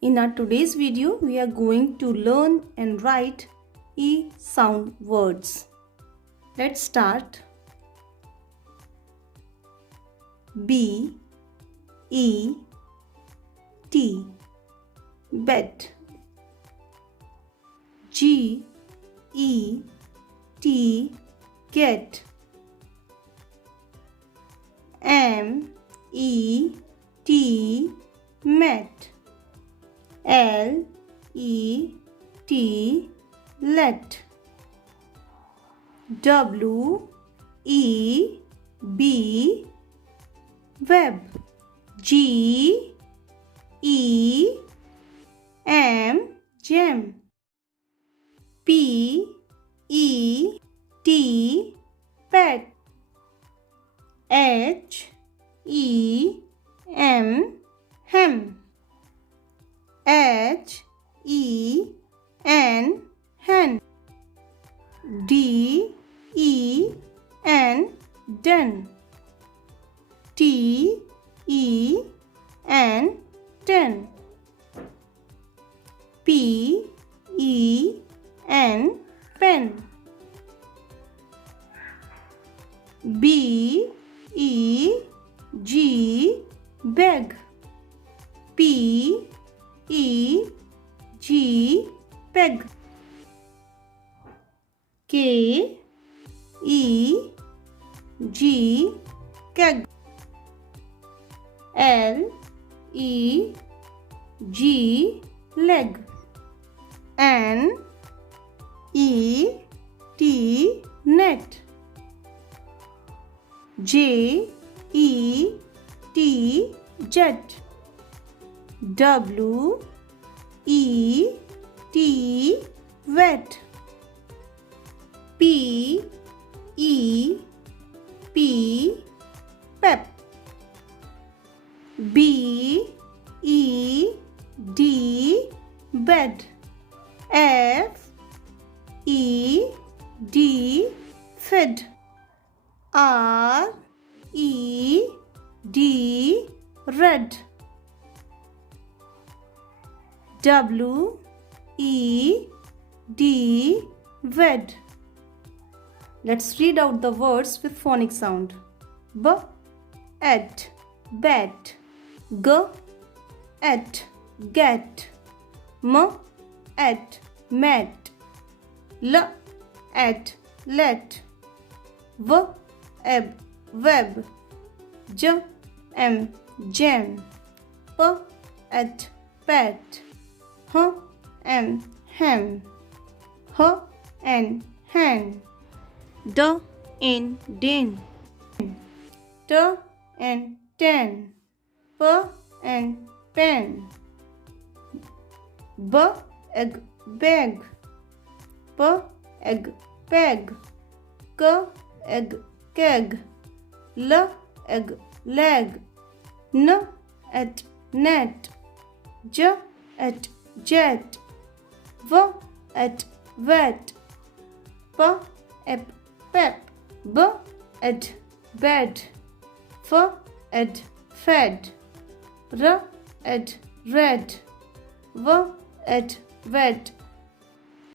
In our today's video, we are going to learn and write E sound words. Let's start. B E T, bet. G E T, get. M E T, met. L E T, let. W E B, web. G E M, gem. P E T, pet. H E M, hem. H E N, hen. D E N, den. T E N, ten. P E N, pen. B E G, bag. P E G, peg. K E G, keg. L E G, leg. N E T, net. J E T, jet. W E T, wet. P E P, pep. B E D, bed. F E D, fed. R E D, red. W E D, wed. Let's read out the words with phonic sound. B at, bet. G at, get. M at, met. L at, let. W eb, web. J M, gem. P at, pet. H M, hem. H N, hen. D in, din. T and ten. P and pen. B egg, bag. P egg, peg. K egg, keg. L egg, leg. N at, net. J at, jet. V at, wet. P at, pep. B at, bed. F at, fed. R at, red. W at, wet.